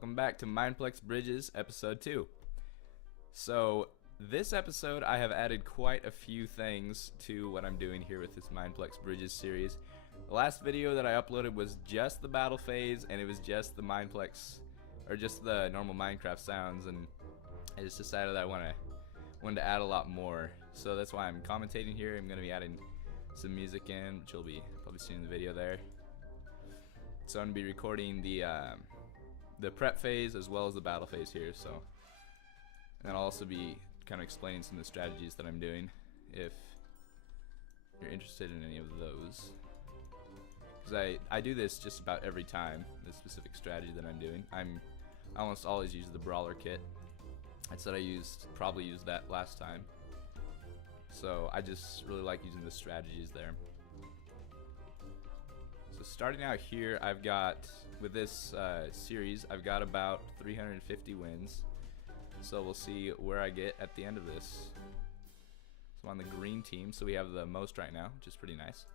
Welcome back to Mindplex Bridges, episode 2. So, this episode I have added quite a few things to what I'm doing here with this Mindplex Bridges series. The last video that I uploaded was just the battle phase, and it was just the Mindplex, or just the normal Minecraft sounds, and I just decided that I wanted to add a lot more. So that's why I'm commentating here. I'm going to be adding some music in, which you'll be probably seeing in the video there. So I'm going to be recording the prep phase as well as the battle phase here. So, and I'll also be kind of explaining some of the strategies that I'm doing if you're interested in any of those. Because I do this just about every time, the specific strategy that I'm doing. I almost always use the brawler kit. I said I probably used that last time. So I just really like using the strategies there. So starting out here, I've got, with this series, I've got about 350 wins. So we'll see where I get at the end of this. So I'm on the green team, so we have the most right now, which is pretty nice.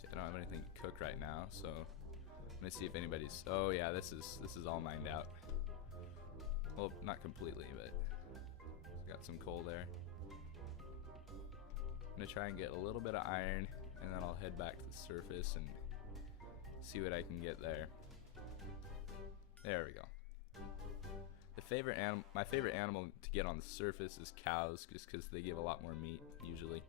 See, I don't have anything to cook right now, so I'm gonna see if anybody's. Oh yeah, this is all mined out. Well, not completely, but got some coal there. I'm gonna try and get a little bit of iron, and then I'll head back to the surface and see what I can get there. There we go. My favorite animal to get on the surface is cows, just because they give a lot more meat usually.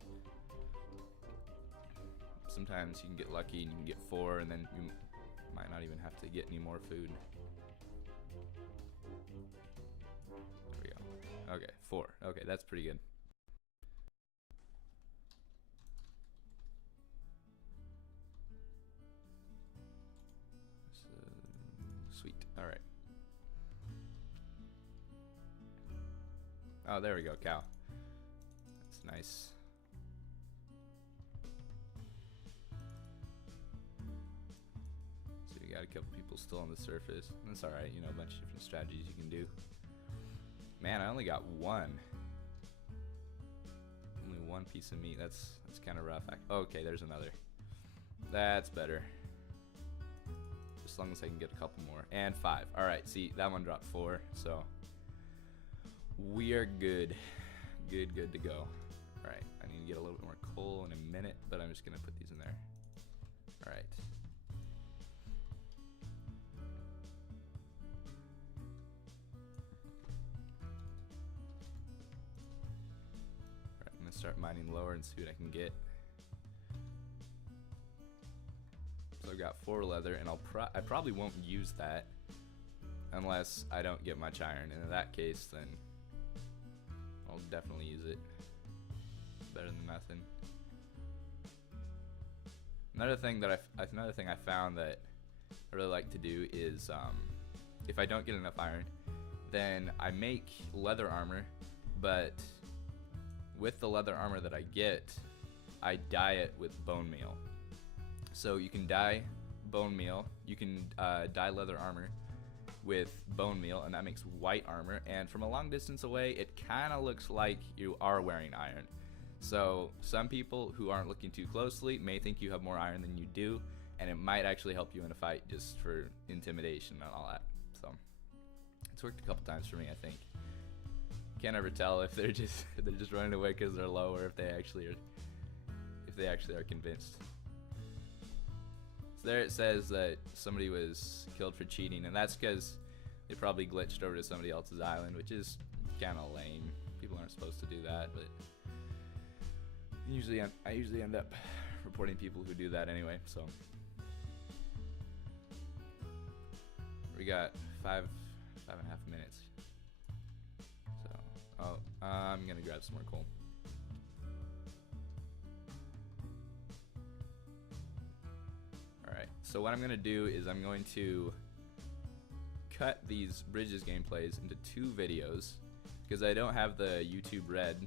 Sometimes you can get lucky and you can get 4, and then you might not even have to get any more food. There we go. Okay, 4. Okay, that's pretty good. Sweet. All right. Oh, there we go, cow. That's nice. So you got a couple people still on the surface. That's all right. You know, a bunch of different strategies you can do. Man, I only got one. Only one piece of meat. That's kind of rough. Okay, there's another. That's better. As long as I can get a couple more. And 5. Alright, see, that one dropped 4, so we are good. Good to go. Alright, I need to get a little bit more coal in a minute, but I'm just going to put these in there. Alright. Alright, I'm going to start mining lower and see what I can get. So I've got 4 leather, and I probably won't use that unless I don't get much iron. And in that case, then I'll definitely use it. Better than nothing. Another thing I found that I really like to do is, if I don't get enough iron, then I make leather armor. But with the leather armor that I get, I dye it with bone meal. So you can dye bone meal, you can dye leather armor with bone meal, and that makes white armor, and from a long distance away it kind of looks like you are wearing iron. So some people who aren't looking too closely may think you have more iron than you do, and it might actually help you in a fight just for intimidation and all that. So it's worked a couple times for me, I think. Can't ever tell if they're just running away because they're low, or if they actually are convinced. So there it says that somebody was killed for cheating, and that's because they probably glitched over to somebody else's island, which is kind of lame. People aren't supposed to do that, but I usually end up reporting people who do that anyway. So we got 5.5 minutes. So I'm gonna grab some more coal. So what I'm going to do is I'm going to cut these Bridges gameplays into 2 videos because I don't have the YouTube Red,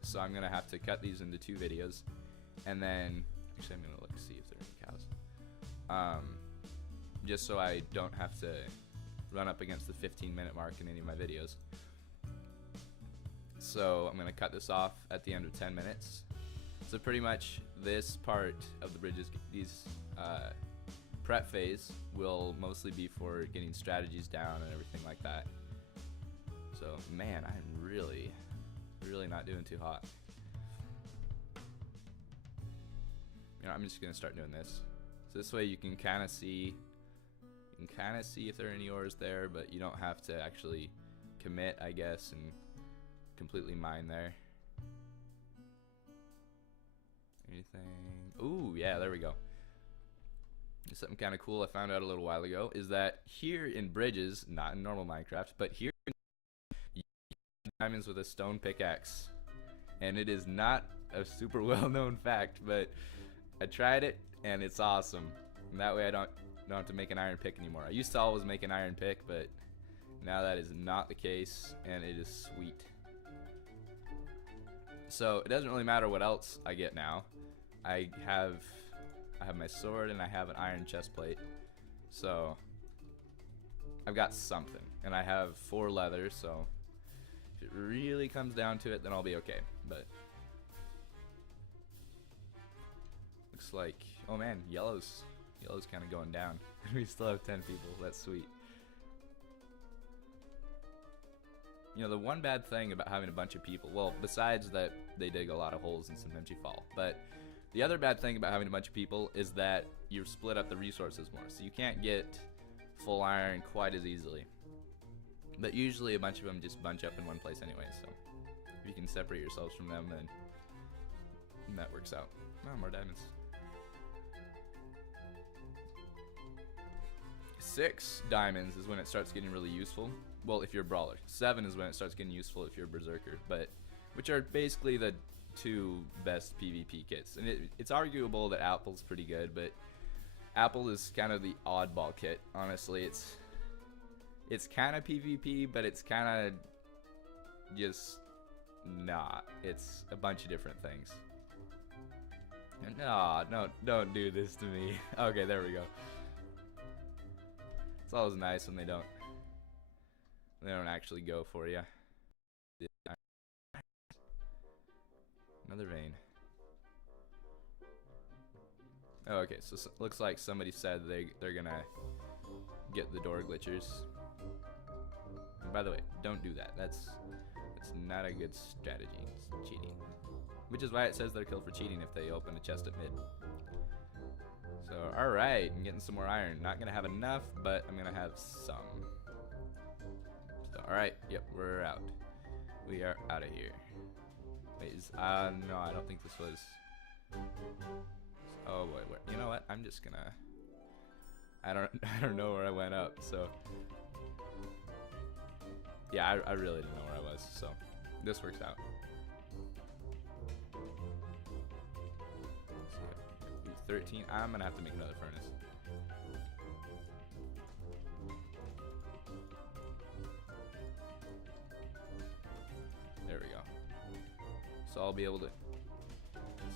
so I'm going to have to cut these into 2 videos, and then actually I'm going to look to see if there are any cows, just so I don't have to run up against the 15-minute mark in any of my videos. So I'm going to cut this off at the end of 10 minutes. So pretty much this part of the bridges, these prep phase will mostly be for getting strategies down and everything like that. So man, I'm really not doing too hot. You know, I'm just gonna start doing this. So this way you can kind of see, if there are any ores there, but you don't have to actually commit, I guess, and completely mine there. Anything? Ooh, yeah, there we go. Something kind of cool I found out a little while ago is that here in bridges, not in normal Minecraft, but here you get diamonds with a stone pickaxe, and it is not a super well-known fact, but I tried it and it's awesome. And that way I don't have to make an iron pick anymore. I used to always make an iron pick, but now that is not the case, and it is sweet. So it doesn't really matter what else I get now. I have my sword and I have an iron chest plate, so I've got something, and I have 4 leather. So if it really comes down to it, then I'll be okay. But looks like, oh man, yellow's kind of going down. We still have 10 people. That's sweet. You know, the one bad thing about having a bunch of people, well, besides that they dig a lot of holes and sometimes you fall, but the other bad thing about having a bunch of people is that you split up the resources more, so you can't get full iron quite as easily. But usually a bunch of them just bunch up in one place anyway, so if you can separate yourselves from them, then that works out. Oh, more diamonds. 6 diamonds is when it starts getting really useful. Well, if you're a brawler. 7 is when it starts getting useful if you're a berserker, but which are basically the 2 best PvP kits. And it's arguable that Apple's pretty good, but Apple is kind of the oddball kit. Honestly, it's kind of PvP, but it's kind of just not. It's a bunch of different things. No, don't do this to me. Okay, there we go. It's always nice when they don't actually go for you. Another vein. Oh, okay, so looks like somebody said they're gonna get the door glitchers. And by the way, don't do that. That's not a good strategy. It's cheating. Which is why it says they're killed for cheating if they open a chest at mid. So, alright, I'm getting some more iron. Not gonna have enough, but I'm gonna have some. So, alright, yep, we're out. We are out of here. Wait, no, I don't think this was. Oh boy, you know what? I'm just gonna. I don't know where I went up. So, yeah, I really didn't know where I was. So, this works out. 13. I'm gonna have to make another furnace. There we go. So I'll be able to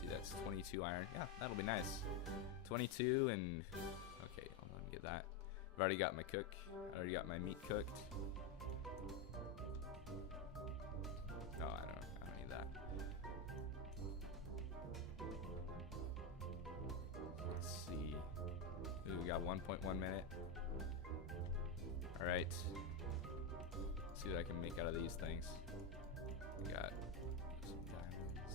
see that's 22 iron. Yeah, that'll be nice. 22 and okay, hold on, get that. I've already got my cook. I already got my meat cooked. No, I don't need that. Let's see. Ooh, we got 1.1 minute. All right. Let's see what I can make out of these things. We got some diamonds.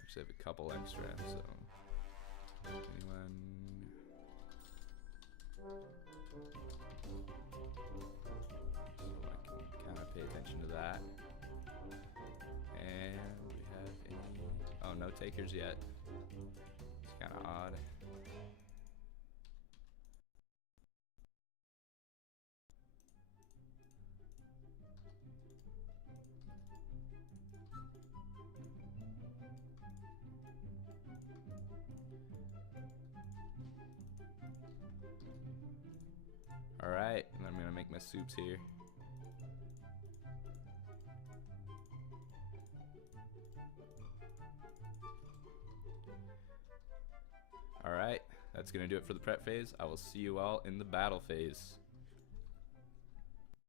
Actually, I have a couple extra, so 21. So I can kind of pay attention to that. And we have any. Oh, no takers yet. It's kind of odd. Alright, and I'm gonna make my soups here. Alright, that's gonna do it for the prep phase. I will see you all in the battle phase.